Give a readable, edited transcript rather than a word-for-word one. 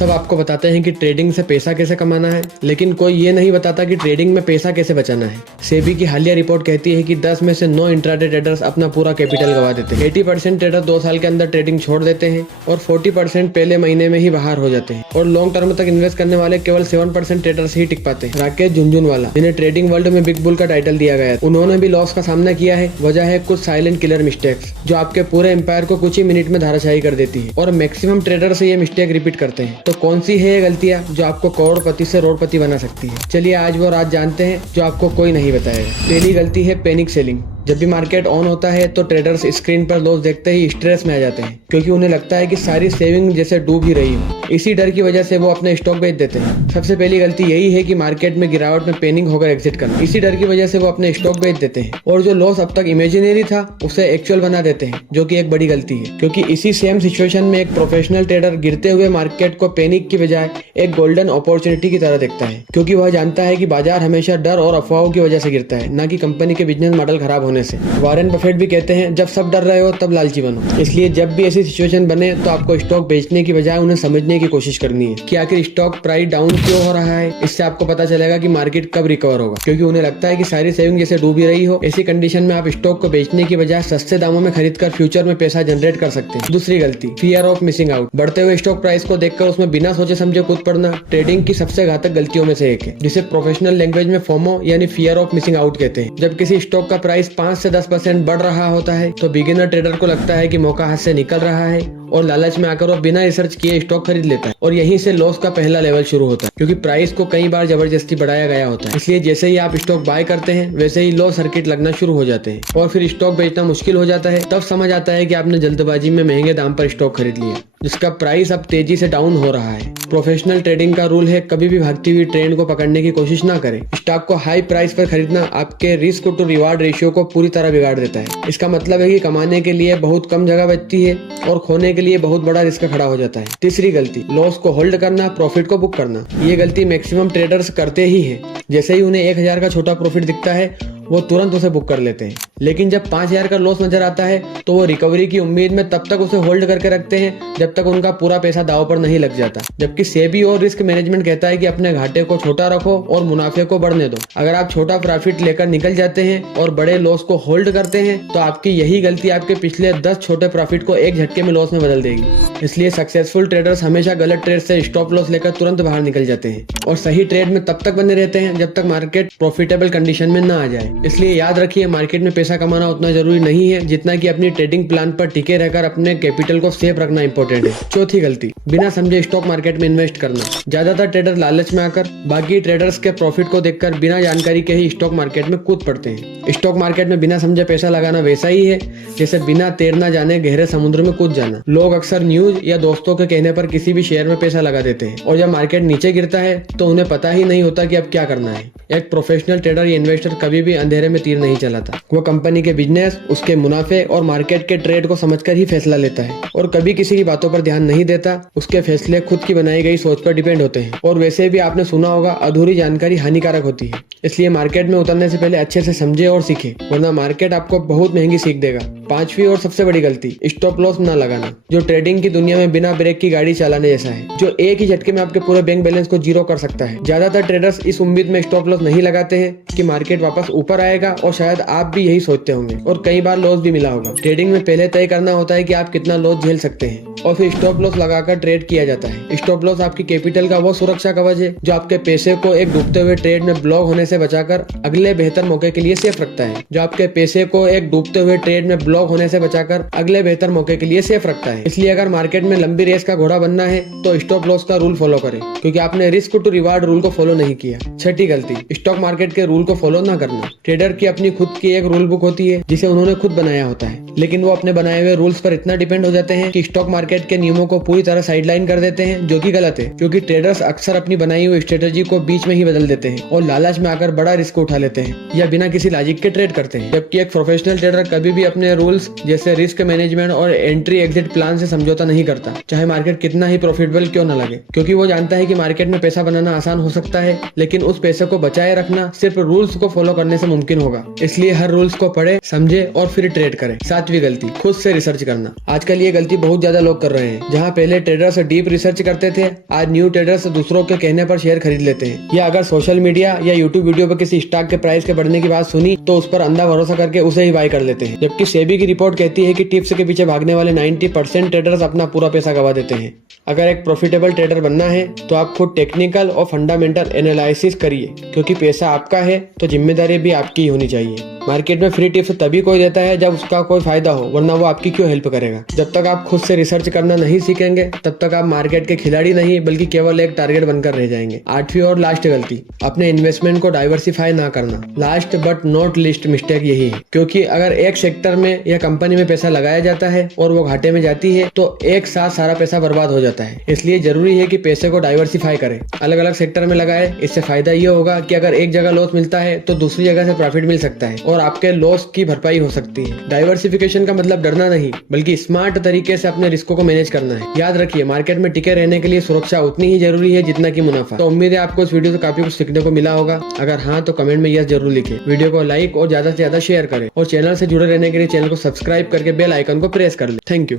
सब आपको बताते हैं कि ट्रेडिंग से पैसा कैसे कमाना है, लेकिन कोई ये नहीं बताता कि ट्रेडिंग में पैसा कैसे बचाना है। सेबी की हालिया रिपोर्ट कहती है कि 10 में से 9 इंट्राडे ट्रेडर्स अपना पूरा कैपिटल गवा देते हैं। 80% ट्रेडर 2 साल के अंदर ट्रेडिंग छोड़ देते हैं और 40% पहले महीने में ही बाहर हो जाते हैं और लॉन्ग टर्म तक इन्वेस्ट करने वाले केवल 7% ट्रेडर्स ही टिक पाते हैं। राकेश झुनझुनवाला, जिन्हें ट्रेडिंग वर्ल्ड में बिग बुल का टाइटल दिया गया, उन्होंने भी लॉस का सामना किया है। वजह है कुछ साइलेंट किलर मिस्टेक्स जो आपके पूरे एम्पायर को कुछ ही मिनट में धाराशायी कर देती है और मैक्सिमम ट्रेडर से ये मिस्टेक रिपीट करते हैं। तो कौन सी है ये गलतियां जो आपको करोड़पति से रोड़पति बना सकती है? चलिए आज वो राज जानते हैं जो आपको कोई नहीं बताएगा। पहली गलती है पैनिक सेलिंग। जब भी मार्केट ऑन होता है तो ट्रेडर्स स्क्रीन पर लॉस देखते ही स्ट्रेस में आ जाते हैं, क्योंकि उन्हें लगता है कि सारी सेविंग जैसे डूब ही रही हो। इसी डर की वजह से वो अपने स्टॉक बेच देते हैं। सबसे पहली गलती यही है कि मार्केट में गिरावट में पैनिक होकर एग्जिट करना। इसी डर की वजह से वो अपने स्टॉक बेच देते हैं और जो लॉस अब तक इमेजिनरी था उसे एक्चुअल बना देते हैं, जो कि एक बड़ी गलती है। क्योंकि इसी सेम सिचुएशन में एक प्रोफेशनल ट्रेडर गिरते हुए मार्केट को पैनिक की बजाय एक गोल्डन अपॉर्चुनिटी की तरह देखता है, क्योंकि वह जानता है कि बाजार हमेशा डर और अफवाहों की वजह से गिरता है, न कि कंपनी के बिजनेस मॉडल खराब होने से। वॉरेन बफेट भी कहते हैं जब सब डर रहे हो तब लालची बनो। इसलिए जब भी ऐसी सिचुएशन बने तो आपको स्टॉक बेचने की बजाय उन्हें समझने की कोशिश करनी है कि आखिर स्टॉक प्राइस डाउन क्यों हो रहा है। इससे आपको पता चलेगा कि मार्केट कब रिकवर होगा, क्योंकि उन्हें लगता है कि सारी सेविंग जैसे डूब ही रही हो। ऐसी कंडीशन में आप स्टॉक को बेचने की बजाय सस्ते दामों में खरीदकर फ्यूचर में पैसा जनरेट कर सकते हैं। दूसरी गलती, फियर ऑफ मिसिंग आउट। बढ़ते हुए स्टॉक प्राइस को देखकर उसमें बिना सोचे समझे कूद पड़ना ट्रेडिंग की सबसे घातक गलतियों में से एक है, जिसे प्रोफेशनल लैंग्वेज में फोमो यानी फियर ऑफ मिसिंग आउट कहते हैं। जब किसी स्टॉक का प्राइस 5 से 10% बढ़ रहा होता है तो बिगिनर ट्रेडर को लगता है कि मौका हाथ से निकल रहा है और लालच में आकर वो बिना रिसर्च किए स्टॉक खरीद लेता है और यहीं से लॉस का पहला लेवल शुरू होता है, क्योंकि प्राइस को कई बार जबरदस्ती बढ़ाया गया होता है। इसलिए जैसे ही आप स्टॉक बाय करते हैं वैसे ही लॉस सर्किट लगना शुरू हो जाते हैं और फिर स्टॉक बेचना मुश्किल हो जाता है। तब समझ आता है कि आपने जल्दबाजी में महंगे दाम पर स्टॉक खरीद लिया जिसका प्राइस अब तेजी से डाउन हो रहा है। प्रोफेशनल ट्रेडिंग का रूल है कभी भी भागती हुई ट्रेंड को पकड़ने की कोशिश ना करें। स्टॉक को हाई प्राइस पर खरीदना आपके रिस्क टू रिवार्ड रेशियो को पूरी तरह बिगाड़ देता है। इसका मतलब है कि कमाने के लिए बहुत कम जगह बचती है और खोने के लिए बहुत बड़ा रिस्क खड़ा हो जाता है। तीसरी गलती, लॉस को होल्ड करना, प्रॉफिट को बुक करना। ये गलती मैक्सिमम ट्रेडर्स करते ही है। जैसे ही उन्हें 1000 का छोटा प्रॉफिट दिखता है वो तुरंत उसे बुक कर लेते हैं, लेकिन जब 5000 का लॉस नजर आता है तो वो रिकवरी की उम्मीद में तब तक उसे होल्ड करके रखते हैं जब तक उनका पूरा पैसा दांव पर नहीं लग जाता। जबकि सेबी और रिस्क मैनेजमेंट कहता है कि अपने घाटे को छोटा रखो और मुनाफे को बढ़ने दो। अगर आप छोटा प्रॉफिट लेकर निकल जाते हैं और बड़े लॉस को होल्ड करते हैं तो आपकी यही गलती आपके पिछले 10 छोटे प्रॉफिट को एक झटके में लॉस में बदल देगी। इसलिए सक्सेसफुल ट्रेडर्स हमेशा गलत ट्रेड से स्टॉप लॉस लेकर तुरंत बाहर निकल जाते हैं और सही ट्रेड में तब तक बने रहते हैं जब तक मार्केट प्रॉफिटेबल कंडीशन में ना आ जाए। इसलिए याद रखिए, मार्केट में पैसा कमाना उतना जरूरी नहीं है जितना कि अपनी ट्रेडिंग प्लान पर टिके रहकर अपने कैपिटल को सेफ रखना इंपॉर्टेंट है। चौथी गलती, बिना समझे स्टॉक मार्केट में इन्वेस्ट करना। ज्यादातर ट्रेडर लालच में आकर बाकी ट्रेडर्स के प्रॉफिट को देखकर बिना जानकारी के ही स्टॉक मार्केट में कूद पड़ते हैं। स्टॉक मार्केट में बिना समझे पैसा लगाना वैसा ही है जैसे बिना तैरना जाने गहरे समुद्र में कूद जाना। लोग अक्सर न्यूज या दोस्तों के कहने पर किसी भी शेयर में पैसा लगा देते हैं और जब मार्केट नीचे गिरता है तो उन्हें पता ही नहीं होता कि अब क्या करना है। एक प्रोफेशनल ट्रेडर या इन्वेस्टर कभी भी अंधेरे में तीर नहीं चलाता। वो कंपनी के बिजनेस, उसके मुनाफे और मार्केट के ट्रेड को समझकर ही फैसला लेता है और कभी किसी की बातों पर ध्यान नहीं देता। उसके फैसले खुद की बनाई गई सोच पर डिपेंड होते हैं और वैसे भी आपने सुना होगा अधूरी जानकारी हानिकारक होती है। इसलिए मार्केट में उतरने से पहले अच्छे से समझे और सीखे, वरना मार्केट आपको बहुत महंगी सीख देगा। पांचवी और सबसे बड़ी गलती, स्टॉप लॉस ना लगाना, जो ट्रेडिंग की दुनिया में बिना ब्रेक की गाड़ी चलाने जैसा है, जो एक ही झटके में आपके पूरे बैंक बैलेंस को जीरो कर सकता है। ज्यादातर ट्रेडर्स इस उम्मीद में स्टॉप लॉस नहीं लगाते हैं कि मार्केट वापस ऊपर आएगा और शायद आप भी यही सोचते होंगे और कई बार लॉस भी मिला होगा। ट्रेडिंग में पहले तय करना होता है कि आप कितना लॉस झेल सकते हैं और फिर स्टॉप लॉस लगाकर ट्रेड किया जाता है। स्टॉप लॉस आपकी कैपिटल का वो सुरक्षा कवच है जो आपके पैसे को एक डूबते हुए ट्रेड में ब्लॉक होने से बचाकर अगले बेहतर मौके के लिए सेफ रखता है। जो आपके पैसे को एक डूबते हुए ट्रेड में ब्लॉक होने से बचाकर अगले बेहतर मौके के लिए सेफ रखता है। इसलिए अगर मार्केट में लंबी रेस का घोड़ा बनना है तो स्टॉप लॉस का रूल फॉलो करें, क्योंकि आपने रिस्क टू रिवार्ड रूल को फॉलो नहीं किया। छठी गलती, स्टॉक मार्केट के रूल को फॉलो ना करना। ट्रेडर की अपनी खुद की एक रूल बुक होती है जिसे उन्होंने खुद बनाया होता है, लेकिन वो अपने बनाए हुए रूल्स पर इतना डिपेंड हो जाते हैं कि स्टॉक मार्केट के नियमों को पूरी तरह साइडलाइन कर देते हैं, जो कि गलत है, क्योंकि ट्रेडर्स अक्सर अपनी बनाई हुई स्ट्रेटेजी को बीच में ही बदल देते हैं और लालच में आकर बड़ा रिस्क उठा लेते हैं या बिना किसी लॉजिक के ट्रेड करते हैं। जबकि एक प्रोफेशनल ट्रेडर कभी भी अपने रूल्स जैसे रिस्क मैनेजमेंट और एंट्री एग्जिट प्लान से समझौता नहीं करता, चाहे मार्केट कितना ही प्रॉफिटेबल क्यों न लगे, क्योंकि वो जानता है कि मार्केट में पैसा बनाना आसान हो सकता है, लेकिन उस पैसे को बचाए रखना सिर्फ रूल्स को फॉलो करने से मुमकिन होगा। इसलिए हर रूल्स को पढ़े, समझे और फिर ट्रेड करें। साथ सातवीं गलती, खुद से रिसर्च करना। आजकल ये गलती बहुत ज्यादा लोग कर रहे हैं। जहाँ पहले ट्रेडर्स डीप रिसर्च करते थे, आज न्यू ट्रेडर्स दूसरों के कहने पर शेयर खरीद लेते हैं, या अगर सोशल मीडिया या यूट्यूब वीडियो पर किसी स्टॉक के प्राइस के बढ़ने की बात सुनी तो उस पर अंधा भरोसा करके उसे ही बाय कर लेते हैं। जबकि सेबी की रिपोर्ट कहती है कि टिप्स के पीछे भागने वाले 90% ट्रेडर्स अपना पूरा पैसा गवा देते हैं। अगर एक प्रॉफिटेबल ट्रेडर बनना है तो आप खुद टेक्निकल और फंडामेंटल एनालिसिस करिए, क्योंकि पैसा आपका है तो जिम्मेदारी भी आपकी होनी चाहिए। मार्केट में फ्री टिप्स तभी कोई देता है जब उसका कोई फायदा हो, वरना वो आपकी क्यों हेल्प करेगा। जब तक आप खुद से रिसर्च करना नहीं सीखेंगे तब तक आप मार्केट के खिलाड़ी नहीं बल्कि केवल एक टारगेट बनकर रह जाएंगे। आठवीं और लास्ट गलती, अपने इन्वेस्टमेंट को डाइवर्सिफाई ना करना। Last but not list mistake यही है, क्योंकि अगर एक सेक्टर में या कंपनी में पैसा लगाया जाता है और वो घाटे में जाती है तो एक साथ सारा पैसा बर्बाद हो जाता है। इसलिए जरूरी है कि पैसे को डाइवर्सिफाई करें, अलग अलग सेक्टर में लगाए। इससे फायदा ये होगा कि अगर एक जगह लॉस मिलता है तो दूसरी जगह से प्रॉफिट मिल सकता है और आपके लॉस की भरपाई हो सकती है। डाइवर्सिफिकेशन का मतलब डरना नहीं बल्कि स्मार्ट तरीके से अपने रिस्कों को मैनेज करना है। याद रखिए, मार्केट में टिके रहने के लिए सुरक्षा उतनी ही जरूरी है जितना कि मुनाफा। तो उम्मीद है आपको इस वीडियो से काफी कुछ सीखने को मिला होगा। अगर हाँ तो कमेंट में यस जरूर लिखें, वीडियो को लाइक और ज्यादा से ज्यादा शेयर करें और चैनल से जुड़े रहने के लिए चैनल को सब्सक्राइब करके बेल आइकन को प्रेस कर लें। Thank you.